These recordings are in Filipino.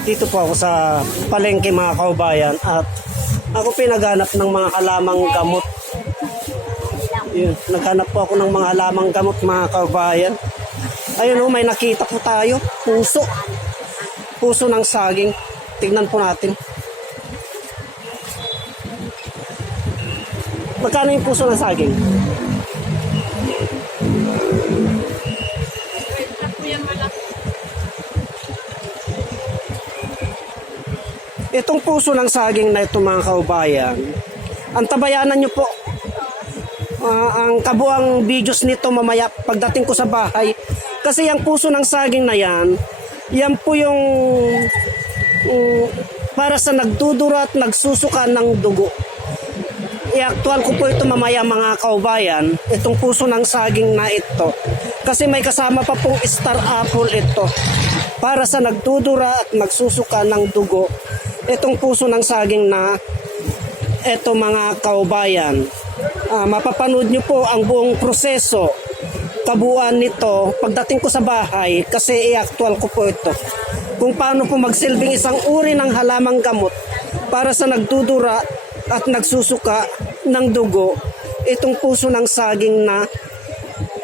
Dito po ako sa palengke mga kaubayan at ako pinaghanap ng mga halamang gamot. Yun, naghanap po ako ng mga halamang gamot mga kaubayan. Ayun may nakita po tayo, puso. Puso ng saging. Tignan po natin. Magkano yung puso ng saging? Itong puso ng saging na ito mga kaubayan, ang tabayanan nyo po, ang kabuang videos nito mamaya pagdating ko sa bahay. Kasi yung puso ng saging na yan po yung para sa nagdudura at nagsusuka ng dugo. I-actual ko po ito mamaya mga kaubayan, itong puso ng saging na ito. Kasi may kasama pa pong star apple ito. Para sa nagdudura at nagsusuka ng dugo. Itong puso ng saging na ito mga kaubayan. Mapapanood nyo po ang buong proseso, kabuuan nito pagdating ko sa bahay kasi i-actual ko po ito. Kung paano po magsilbing isang uri ng halamang gamot para sa nagdudura at nagsusuka ng dugo, itong puso ng saging na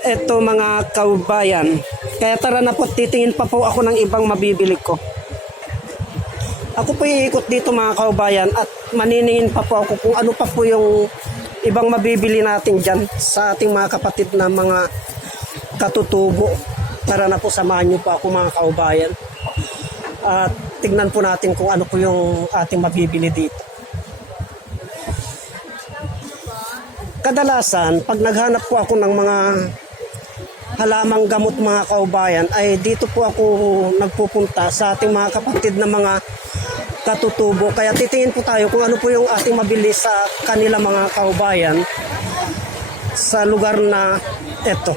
ito mga kaubayan. Kaya tara na po, titingin pa po ako ng ibang mabibili ko. Ako po iikot dito mga kaubayan at maniningin pa po ako kung ano pa po yung ibang mabibili natin dyan sa ating mga kapatid na mga katutubo. Tara na po, samahan niyo po ako mga kaubayan. At tignan po natin kung ano po yung ating mabibili dito. Kadalasan, pag naghanap po ako ng mga halamang gamot mga kaubayan, ay dito po ako nagpupunta sa ating mga kapatid na mga katutubo. Kaya titingin po tayo kung ano po yung ating mabili sa kanila mga kaubayan sa lugar na ito.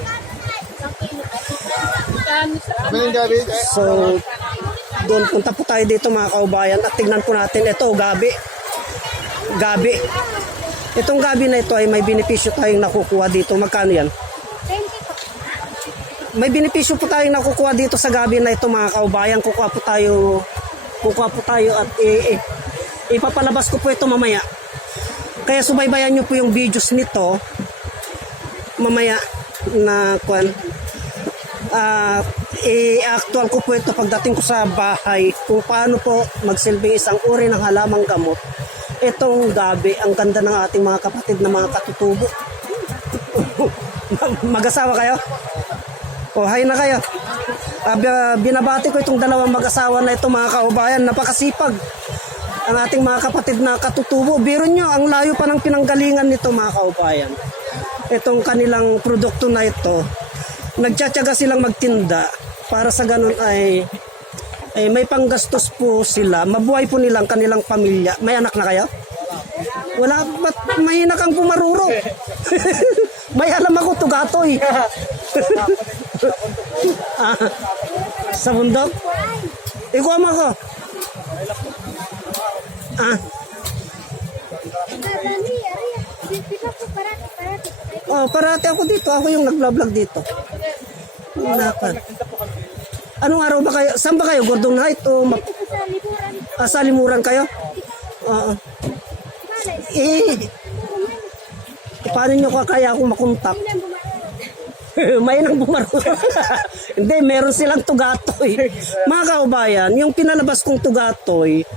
So, doon punta po tayo dito mga kaubayan at tignan po natin ito, gabi. Gabi. Itong gabi na ito ay may benepisyo tayong nakukuha dito. Magkano yan? May benepisyo po tayong nakukuha dito sa gabi na ito mga kaubayan. Kukuha po tayo at ipapalabas ko po ito mamaya. Kaya subaybayan nyo po yung videos nito mamaya na i-actual ko po ito pagdating ko sa bahay kung paano po magsilbing isang uri ng halamang gamot. Itong gabi, ang ganda ng ating mga kapatid na mga katutubo. Mag-asawa kayo? O, hay na kayo. Binabati ko itong dalawang mag-asawa na ito mga kaubayan. Napakasipag ang ating mga kapatid na katutubo. Biro nyo, ang layo pa ng pinanggalingan nito mga kaubayan. Itong kanilang produkto na ito, nagtsatsaga silang magtinda para sa ganun ay may panggastos po sila. Mabuhay po nilang kanilang pamilya. May anak na kayo? Wala, ba't mahina kang pumaruro? May alam ako, tugatoy. Sa bundok? Ikaw mo ako. Parati ako dito. Ako yung nag-vlog dito. Anong araw ba kayo? Saan ba kayo? Gordon Height o sa Limuran kayo? Oo. Paano nyo kaya akong makontak? May nang bumaro. Hindi, meron silang tugatoy. Mga kaubayan, yung pinalabas kong tugatoy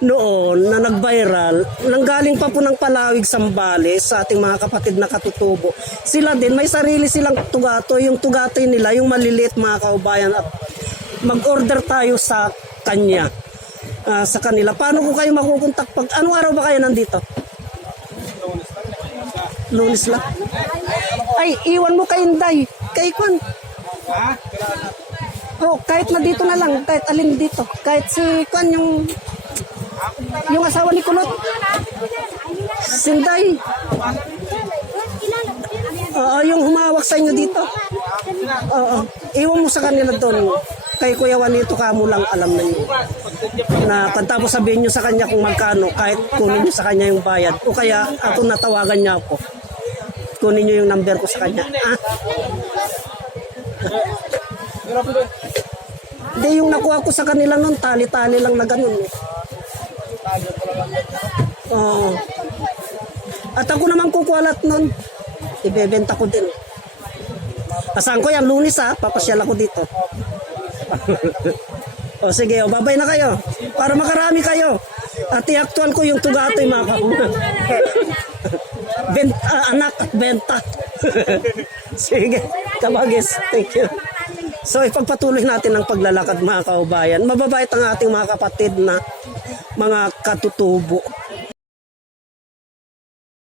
noon na nag-viral, nanggaling pa po ng Palawig, Sambales sa ating mga kapatid na katutubo. Sila din, may sarili silang tugatoy. Yung tugatoy nila, yung maliliit mga kaubayan. At mag-order tayo sa kanya, sa kanila. Paano ko kayo makukontak? Anong araw ba kayo nandito? Lunes lang. Ay, iwan mo kay Inday. Kay Kwan. Oh, kahit na dito na lang. Kahit alin dito. Kahit si Kwan, yung asawa ni Kulot. Sinday. Yung humawak sa inyo dito. Iwan mo sa kanila doon. Kay Kuya Juanito kamo lang alam na niyo. Na pagtapos sabihin nyo sa kanya kung magkano, kahit kunin nyo sa kanya yung bayad. O kaya ako natawagan niya ako. Kunin nyo yung number ko sa kanya. Hindi, yung nakuha ko sa kanila nun, tali-tali lang na ganun. Eh. Oo. At ako naman kukualat nun. Ibebenta ko din. Asahan ko yan, Lunes ha, papasyal ako dito. O sige, o babay na kayo. Para makarami kayo. At i-actual ko yung tugatoy mga anak at benta. Sige, kabagis. Thank you. So ipagpatuloy natin ang paglalakad mga kaubayan. Mababait ang ating mga kapatid na mga katutubo.